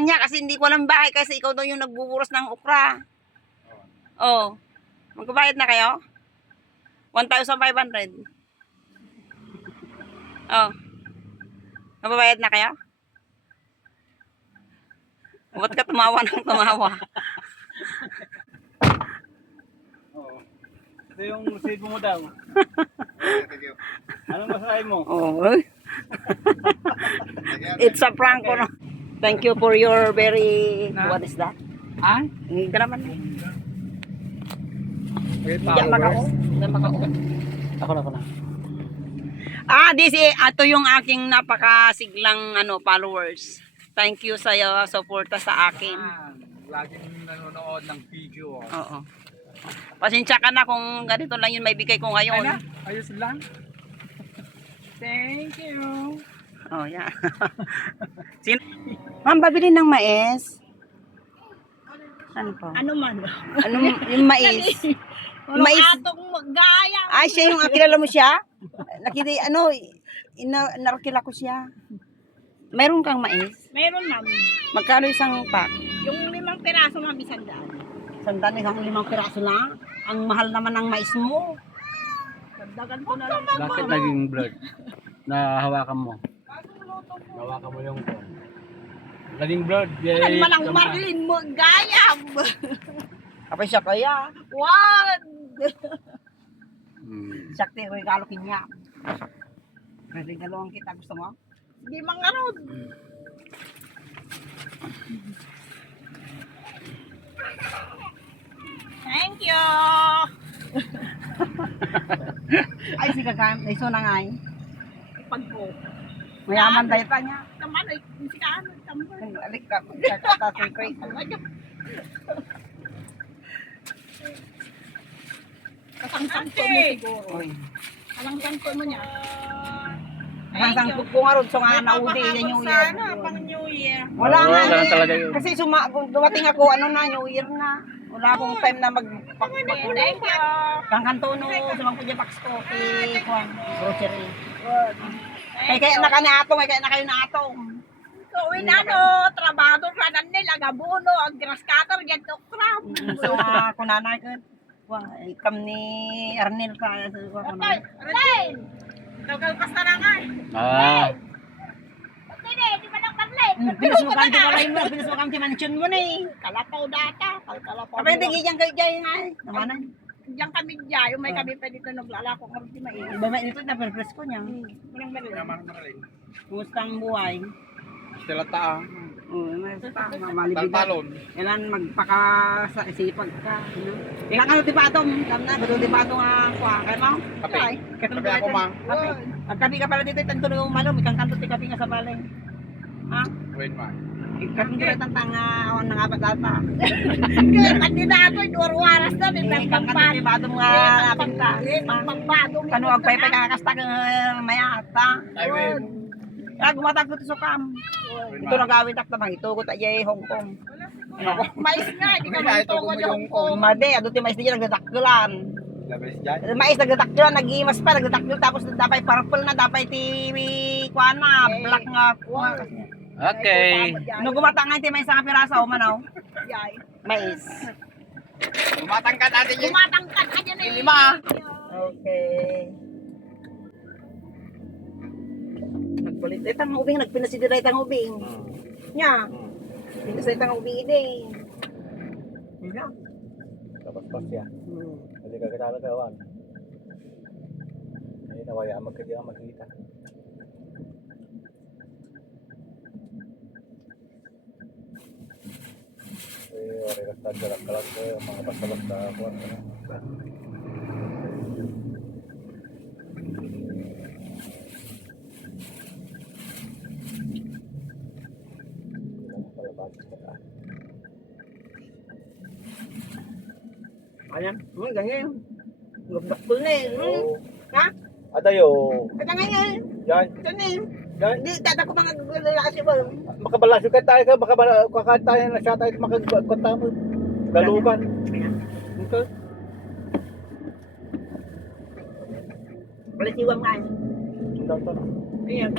kanya kasi hindi ko alam bahay kasi ikaw daw yung nagbuburos ng okra. Oh. Magbabayad na kayo? 1,500. Oh. Magbabayad na kayo? Ba't ka tumawa ng tumawa? Oo. Ito yung resibo mo daw. Anong masahe mo? Oh. It's a prank ko. No? Thank you for your very... What is that? Ah? Hindi ka naman eh. Great Diyan makao. Diyan makao. Ako na. Ito yung aking napakasiglang followers. Thank you sa iyo, suporta sa akin. Laging nanonood ng video. Oo. Pasensya ka na kung ganito lang yun may bigay ko ngayon. Ayos lang. Thank you. Oh, yeah. Ma'am, babili ng mais. Ano po? Ano man? Ano yung mais? Ano Mais. atong magaya? Ay, siya yung kilala mo siya? Nakilala ko siya. Meron kang mais? Meron ma'am. Magkano isang pack? Yung 5 piraso ma'am, 100. Sandali kang 5 piraso lang. Ang mahal naman ng mais mo. Dagdagan ko na lang. Bakit naging blurred? Nahawakan mo. Nahawakan mo yung phone. Naging blurred. Ano man ang Marlin mo, gayam. Kapag siya kaya, What? sakti regalo kinya. Regaloan kita, gusto mo? Di mangarod. Thank you. Ay, si Kagam, ay so na nga eh. Pag ko. Mayaman tayo pa niya. Naman ay si Kaano, tambay. Alik ka, kakata si Craig. Kasang-sangko mo siguro. Uy. Kasang-sangko mo niya. Hangsang ko nga ron, so nga naudi, yan yung year. Pang New Year. Wala Oo, nga ganun eh. talaga yun. Kasi dumating ako, New Year na. Wala akong time na Thank you. Kangkantono, sumang po dyan paksko, grocery. Kaya na ka na atong, kaya na kayo na atong. Gawin trabaho ka nila, gabuno, ang grass cutter, yan to crap. So, kunanay ko, ikam ni Arnel ka. Rain! Gagalpas na nga. Hindi, di ba nang panlay? Pinasukan ti wala yun mo, pinasukan ti mansion mo na eh. Kalapaw data. Kalapaw. Kapag hindi giyang kayo dyan nga eh. Namanan. Diyan kami dyan, yung may kami pa dito naglalako ng di mai. Iba ba ito na perfect ko niya. Walang meron. Kumusta ang buhay? Sila taa. Oo, malibig. Kailan magpakasipag ka. Ikaw ka di ba itong, na, bato di ba itong kaya mo? Kape. Kape ako ma. Magkapi ka pala dito, tanto na umalong, ikang kanto ti kapi nga sa balay. Ha? Wait ma. Ikang kira tantang nangapat data. Kaya kandidato, duwaras na, may Ikang kanto pangpampan. ti ba itong napinta. Pangpambadong. Kano agpaypay ka kakastag mayata. Ayun. Gumatag ko ti sukam. Ito nagawin tak tamang ito ko tayo Hong Kong. Mais nga, di ka May magtuko ito yung kong. Made, ado ti mais di nagdadakgelan. Labas dyan. Mais nagdadakgelan, nagimas pa nagdadakgel tapos dapay purple na dapay ti kuana, black nga. Okay. No gumata nga ti mais sa piraso manaw. Yay. Mais. Tumatangkat natin yun. Tumatangkat ka dyan eh. 5. Okay. Nagpalit tang ubing nagpinasidiray tang ubing. Nya. Pinasay tang ubing ide. Ina. Tapos pas ya. Hindi ka katalagawan. Ay nawaya magkadiya magkita. Ore ka kalat mga basta-basta ako. Ayan, ganyan. Gabdaktul na eh. Ha? Adayo. Kaya ngayon. Yan. Ito na eh. Yan. Hindi, tata ko mga lalaki ba? Makabalasyo ka tayo ka, kakatayo tayo na siya tayo makagkota mo. Galugan. Ito. Palisiwang nga eh. Ito. Ayan.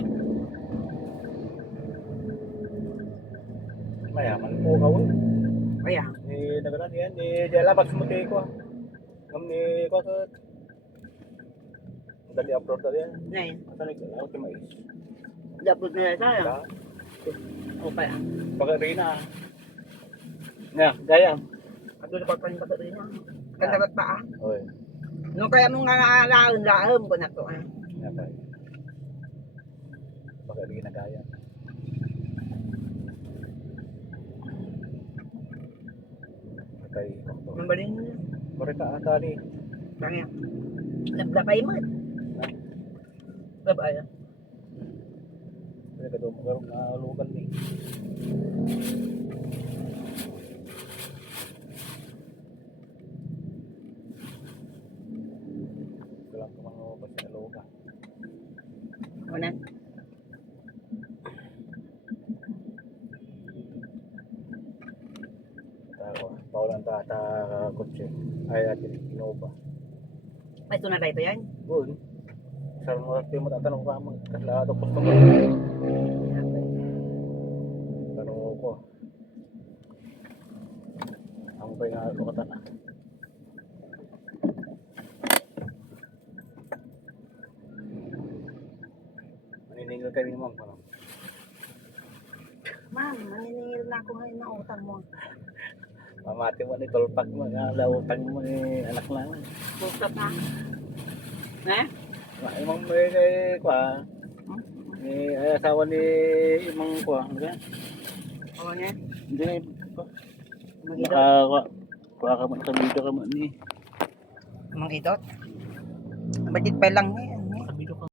May Mayaman po ka eh. Kaya. Ni nagalan yan, ni Jalabat sumuti ko. Ngam ni ko ka. Dali upload dali yan. Ngayon. Asa ni ako ti mais. Dapat na tayo. Da. Okay. Baga rin na. Nga, gaya. Ato na pa yung rin na. Kandapat pa ah. Oy. Nung kaya mong laon ko na to ah. Nga pa. Baga rin na gaya. Kay doktor. Ang balin mo. Mereka tadi. Kaya. Nablakay mo. Babay ah. Mereka do magarong na lugan ni. Bilang ko mga basta lugan. Una. Paulan ta kotse. Ay atin Innova. May tunay ito yan. Good. Sa mga tayo matatanong ka mo kasla to gusto ko. Tanong ko. Ang pa nga ko kata na. Maniningil kayo ni ma'am. Ma'am, maniningil na ako ngayon na utang mo. Mamati mo ni tolpak mo nga lautang mo ni anak lang. Pusat na. Eh? Imang may kay kwa. Ni asawa ni imang kwa, nga. Oo niya. Hindi na kwa. Mag-idot. Kwa ka man sa video ka man ni. Mag-idot. Bagit pa lang eh.